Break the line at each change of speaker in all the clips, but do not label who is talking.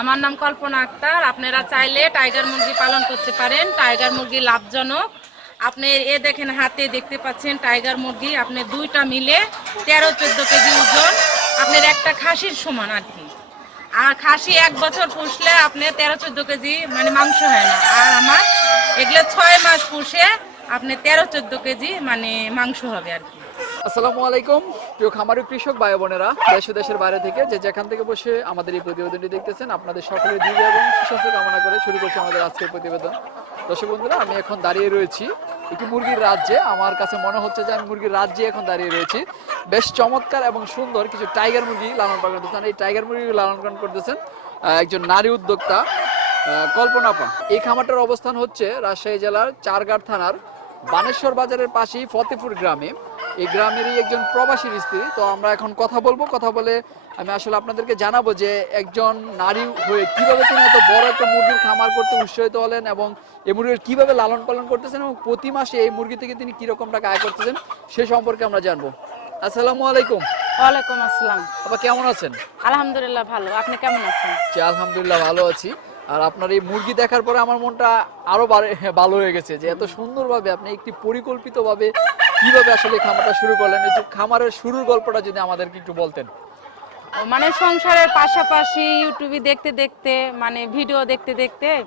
আমার নাম কল্পনা আক্তার। আপনারা চাইলে টাইগার মুরগি পালন করতে পারেন। টাইগার মুরগি লাভজনক। আপনি এ দেখেন হাতে দেখতে পাচ্ছেন টাইগার মুরগি। আপনি দুইটা মিলে তেরো, চোদ্দ কেজি ওজন। আপনার একটা খাসির সমান আর কি। আর খাসি এক বছর পুষলে আপনি তেরো, চোদ্দ কেজি মানে মাংস হয় না। আর আমার এগুলো ছয় মাস পুষে আপনি তেরো, চোদ্দ কেজি মানে মাংস হবে আর কি।
আসসালামু আলাইকুম। প্রিয় খামারি কৃষক ভাই বোনেরা দেশ দেশের বাইরে থেকে যে যেখান থেকে বসে আমাদের এই প্রতিবেদনটি দেখতেছেন আপনাদের সকলের দীর্ঘ এবং সুস্বাস্থ্য কামনা করে শুরু করছি আমাদের আজকের প্রতিবেদন। দর্শক বন্ধুরা আমি এখন দাঁড়িয়ে রয়েছি একটি মুরগির রাজ্যে। আমার কাছে মনে হচ্ছে যে আমি মুরগির রাজ্যে এখন দাঁড়িয়ে রয়েছি। বেশ চমৎকার এবং সুন্দর কিছু টাইগার মুরগি লালন পালন করতেছেন। এই টাইগার মুরগি লালন পালন করতেছেন একজন নারী উদ্যোক্তা আহ, কল্পনা পা এই খামারটার অবস্থান হচ্ছে রাজশাহী জেলার চারঘাট থানার বানেশ্বর বাজারের পাশেই ফতেপুর গ্রামে। এই গ্রামেরই একজন প্রবাসীর স্ত্রী। তো আমরা এখন কথা বলব। কথা বলে আমি আসলে আপনাদেরকে জানাব যে একজন নারী হয়ে কীভাবে তিনি এত বড় একটা মুরগির খামার করতে উৎসাহিত হলেন এবং এই মুরগির কীভাবে লালন পালন করতেছেন এবং প্রতি মাসে এই মুরগি থেকে তিনি কীরকম টাকা আয় করতেছেন সে সম্পর্কে আমরা জানব। আসসালামু আলাইকুম।
ওয়ালাইকুম আসসালাম।
আবার কেমন আছেন?
আলহামদুলিল্লাহ ভালো। আপনি কেমন আছেন?
জি আলহামদুলিল্লাহ ভালো আছি। আর আপনার এই মুরগি দেখার পরে আমার মনটা আরও বাড়ে- ভালো হয়ে গেছে যে এত সুন্দরভাবে আপনি একটি পরিকল্পিতভাবে কীভাবে আসলে খামারটা শুরু করলেন? এই খামারের শুরুর গল্পটা যদি আমাদেরকে একটু বলতেন।
মানে সংসারের পাশাপাশি ইউটিউবে দেখতে দেখতে মানে ভিডিও দেখতে দেখতে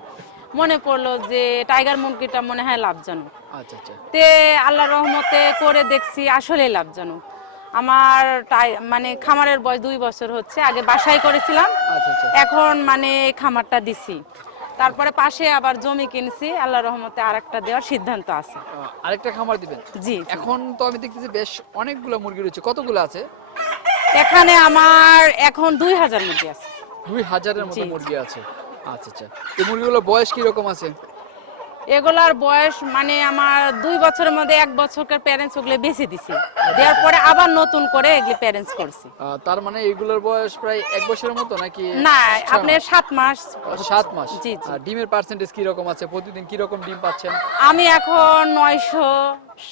মনে পড়ল যে টাইগার মুরগিটা মনে হয় লাভজনক।
আচ্ছা আচ্ছা।
তে আল্লাহ রহমতে করে দেখছি আসলে লাভজনক। আমার মানে খামারের বয়স দুই বছর হচ্ছে আগে বাসায় করেছিলাম।
আচ্ছা আচ্ছা।
এখন মানে খামারটা দিছি। তারপরে পাশে আবার জমি কিনছি আল্লাহ রহমতে আর একটা দেওয়ার সিদ্ধান্ত আছে।
আরেকটা খামার দিবেন?
জি।
এখন তো আমি দেখতেছি বেশ অনেকগুলো মুরগি রয়েছে। কতগুলো আছে?
এখানে আমার এখন দুই হাজার মুরগি আছে।
দুই হাজারের মতো। মুরগি আছে। আচ্ছা আচ্ছা। এই মুরগিগুলোর বয়স কীরকম আছে?
এগুলার বয়স মানে আমার দুই বছরের মধ্যে এক বছরকার প্যারেন্টস ওগুলো বেঁচে দিছি। দেওয়ার পরে আবার নতুন করে এগুলি প্যারেন্টস করছি।
তার মানে এগুলোর বয়স প্রায় এক বছরের মতো নাকি
না
ছয়
আপনার সাত মাস।
সাত মাস?
জি
ডিমের পার্সেন্টেজ কি রকম আছে? প্রতিদিন কি রকম ডিম পাচ্ছেন?
আমি এখন নয়শো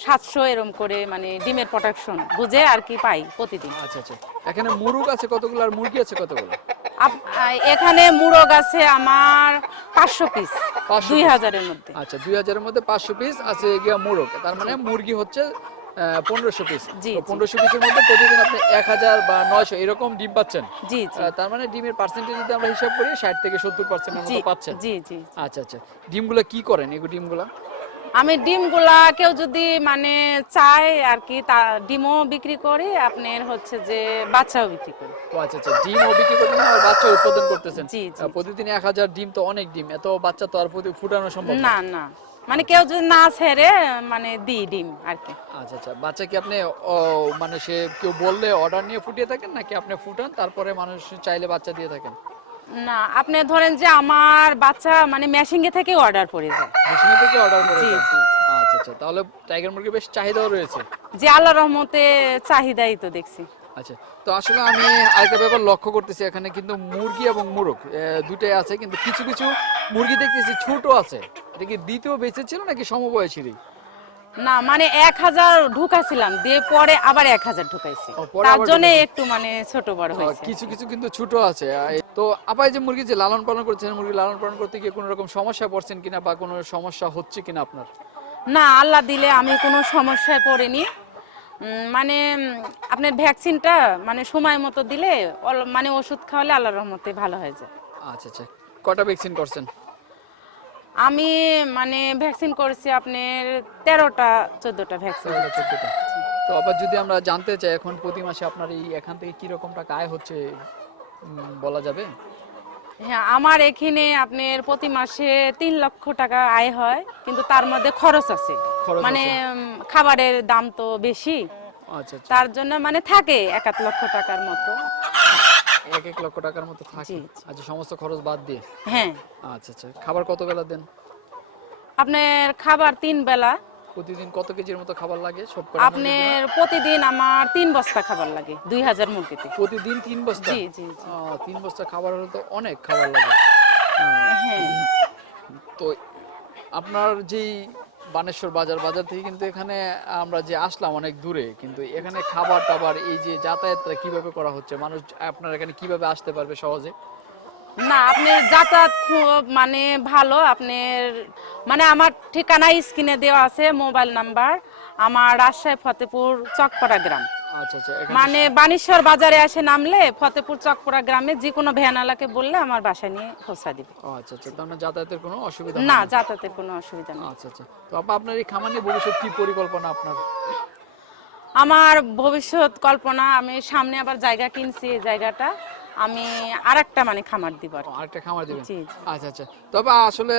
সাতশো এরম করে মানে ডিমের প্রোটেকশন বুঝে আর কি পাই প্রতিদিন।
আচ্ছা আচ্ছা। এখানে মুরগ আছে কতগুলো আর মুরগি আছে কতগুলো?
এখানে মুরগ আছে আমার পাঁচশো পিস
500
দুই হাজারের মধ্যে।
আচ্ছা দুই হাজারের মধ্যে পাঁচশো পিস আছে গিয়া মুরগ। তার মানে মুরগি হচ্ছে পনেরোশো পিস। পনেরোশো পিসের মধ্যে প্রতিদিন আপনি এক হাজার বা নয়শো এরকম ডিম পাচ্ছেন।
জি
তার মানে ডিমের পার্সেন্টেজ যদি আমরা হিসাব করি ষাট থেকে সত্তর পার্সেন্টের
জি
মতো পাচ্ছেন।
জি জি
আচ্ছা আচ্ছা। ডিমগুলো কি করেন এগুলো ডিমগুলো?
আমি ডিমগুলা কেউ যদি মানে চায় আর কি তা ডিমও বিক্রি করি আপনার হচ্ছে যে বাচ্চাও বিক্রি করি।
আচ্ছা আচ্ছা ডিমও বিক্রি করতেছেন আর বাচ্চা উৎপাদন করতেছেন?
জি, জি,
প্রতিদিন এক হাজার ডিম তো অনেক ডিম এত বাচ্চা তো আর প্রতি- ফুটানো সম্ভব না।
না মানে কেউ যদি না ছেড়ে মানে দিই ডিম আর কি।
আচ্ছা আচ্ছা বাচ্চা কি আপনি মানে সে কেউ বললে অর্ডার নিয়ে ফুটিয়ে থাকেন নাকি আপনি ফুটান তারপরে মানুষ চাইলে বাচ্চা দিয়ে থাকেন?
না আপনি ধরেন যে আমার বাচ্চা মানে মেশিংয়ে থেকে অর্ডার পড়ে যায়।
মেশিনে থেকে অর্ডার করে
জি,
দেন?
জি,
আচ্ছা আচ্ছা তাহলে টাইগার মুরগি বেশ চাহিদাও রয়েছে।
যে আল্লাহ রহমতে চাহিদাই তো দেখছি।
আচ্ছা তো আসলে আমি আরেকটা ব্যাপার লক্ষ্য করতেছি এখানে কিন্তু মুরগি এবং মুরগ দুটাই আছে কিন্তু কিছু কিছু মুরগি দেখতেছি ছোট আছে। এটা কি দ্বিতীয় বেঁচে ছিল নাকি সমবয়সীরই?
না মানে এক হাজার ঢুকাইছিলাম দিয়ে পরে আবার এক হাজার ঢুকাইছি। তার জন্য একটু মানে ছোট বড় হয়েছে।
কিছু কিছু কিন্তু ছোট আছে। তো আপাই যে মুরগি যে লালন পালন করছেন মুরগি লালন পালন করতে গিয়ে কোনো রকম সমস্যায় পড়ছেন কিনা বা কোনো সমস্যা হচ্ছে কিনা আপনার?
না আল্লাহ দিলে আমি কোনো সমস্যায় পড়িনি। মানে আপনার ভ্যাকসিনটা মানে সময় মতো দিলে মানে ওষুধ খাওয়ালে আল্লাহর রহমতে ভালো হয়ে যায়।
আচ্ছা আচ্ছা। কটা ভ্যাকসিন করছেন?
আমি মানে ভ্যাকসিন করেছি আপনার তেরোটা চোদ্দটা ভ্যাকসিন।
তো আবার যদি আমরা জানতে চাই এখন প্রতি মাসে আপনার এই এখান থেকে কি রকম টাকা আয় হচ্ছে বলা যাবে?
হ্যাঁ আমার এখানে আপনার প্রতি মাসে তিন লক্ষ টাকা আয় হয় কিন্তু তার মধ্যে খরচ আছে। মানে খাবারের দাম তো বেশি।
আচ্ছা আচ্ছা।
তার জন্য মানে থাকে এক লক্ষ টাকার মতো।
এক এক লক্ষ টাকার মতো থাকে। আচ্ছা সমস্ত খরচ বাদ দিয়ে?
হ্যাঁ।
আচ্ছা আচ্ছা। খাবার কত বেলা দেন?
আপনার খাবার তিন বেলা।
প্রতিদিন কত কেজির মতো খাবার লাগে? সব
আপনার প্রতিদিন আমার তিন বস্তা খাবার লাগে দুই হাজার মুরগিতে।
প্রতিদিন তিন বস্তা?
জি জি জি।
তিন বস্তা খাবার হলে তো অনেক খাবার লাগে।
হ্যাঁ।
তো আপনার যেই বানেশ্বর বাজার বাজার থেকে কিন্তু এখানে আমরা যে আসলাম অনেক দূরে, কিন্তু এখানে খাবার টাবার, এই যে যাতায়াতটা কীভাবে করা হচ্ছে, মানুষ আপনার এখানে কীভাবে আসতে পারবে সহজে?
না, আপনি যাতায়াত খুব মানে ভালো আপনার মানে আমার ঠিকানা স্ক্রিনে দেওয়া আছে মোবাইল নাম্বার, আমার রাজশাহী, ফতেপুর, চকপাড়া গ্রাম। মানে বানেশ্বর বাজারে এসে নামলে ফতেপুর চকপাড়া গ্রামে যে কোনো ভ্যানালাকে বললে আমার বাসায় নিয়ে পৌঁছা দিবে।
আচ্ছা আচ্ছা তার মানে যাতায়াতের কোনো অসুবিধা
না যাতায়াতের কোনো অসুবিধা নেই।
আচ্ছা আচ্ছা তো আপা আপনার এই খামার নিয়ে ভবিষ্যৎ কি পরিকল্পনা আপনার?
আমার ভবিষ্যৎ কল্পনা আমি সামনে আবার জায়গা কিনছি এই জায়গাটা আমি আরেকটা মানে খামার দিব আর
আরেকটা খামার দিবেন? আচ্ছা আচ্ছা তবে আসলে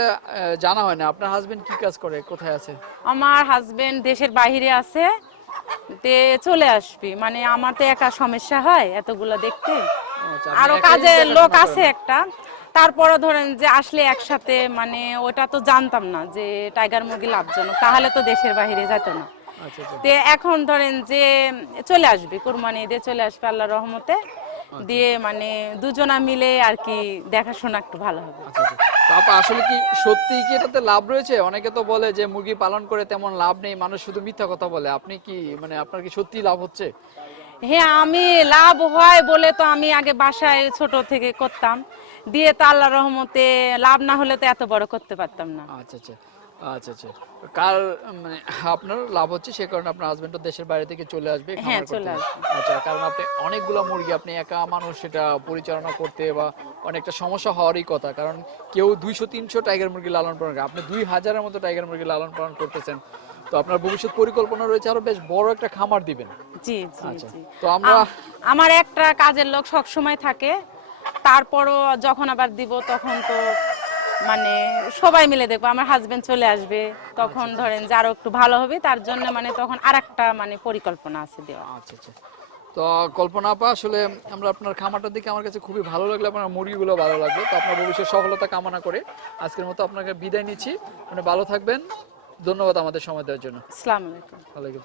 জানা হয় না আপনার হাজবেন্ড কি কাজ করে কোথায় আছে?
আমার হাজবেন্ড দেশের বাইরে আছে তে চলে আসবি। মানে আমার তো একা সমস্যা হয় এতগুলো দেখতে।
আচ্ছা,
আরও
দেখাশোনা
লোক আছে একটা। তারপরে ধরেন যে আসলে একসাথে মানে ওটা তো জানতাম না যে টাইগার মুরগি লাভজনক। তাহলে তো দেশের বাইরে যেত না।
আচ্ছা আচ্ছা।
তে এখন ধরেন যে চলে আসবে কোরবানি ঈদে চলে আসবে আল্লাহ রহমতে। দিয়ে মানে দুজনা মিলে আর কি দেখাশোনা একটু ভালো হবে।
আচ্ছা আচ্ছা। তো আপা আসলে কি সত্যি কি এটাতে লাভ রয়েছে? অনেকে তো বলে যে মুরগি পালন করে তেমন লাভ নেই মানুষ শুধু মিথ্যা কথা বলে। আপনি কি মানে আপনার কি সত্যি লাভ হচ্ছে?
হ্যাঁ আমি লাভ হয় বলে তো আমি আগে বাসায় ছোট থেকে করতাম। দিয়ে তো আল্লাহ রহমতে লাভ না হলে তো এত বড় করতে পারতাম না।
আচ্ছা আচ্ছা। আচ্ছা আচ্ছা। কার মানে আপনার লাভ হচ্ছে সে কারণে আপনার হাজবেন্ড দেশের বাইরে থেকে চলে আসবে
হ্যাঁ, চলে।
আচ্ছা কারণ আপনি অনেকগুলো মুরগি আপনি একা মানুষ সেটা পরিচালনা করতে বা অনেকটা সমস্যা হওয়ারই কথা। কারণ কেউ দুইশো তিনশো টাইগার মুরগি লালন পালন করে। আপনি দুই হাজারের মতো টাইগার মুরগি লালন পালন করতেছেন। তো আপনার ভবিষ্যৎ পরিকল্পনা রয়েছে আরও বেশ বড় একটা খামার দিবেন।
জি জি
আচ্ছা তো আমরা
আমার একটা কাজের লোক সব সময় থাকে। তারপরও যখন আবার দিব তখন তো মানে সবাই মিলে দেখব আমার হাজবেন্ড চলে আসবে তখন ধরেন যে আরও একটু ভালো হবে তার জন্য মানে তখন আর একটা মানে পরিকল্পনা আছে দেওয়া।
আচ্ছা আচ্ছা। তো কল্পনা আপা আসলে আমরা আপনার খামারটার দিকে আমার কাছে খুবই ভালো লাগল আপনার মুরগিগুলো ভালো লাগল তো আপনার ভবিষ্যৎ সফলতা কামনা করে আজকের মতো আপনাকে বিদায় নিচ্ছি। মানে ভালো থাকবেন ধন্যবাদ আমাদের সময় দেওয়ার জন্য।
আসসালামু আলাইকুম।
ওয়ালাইকুম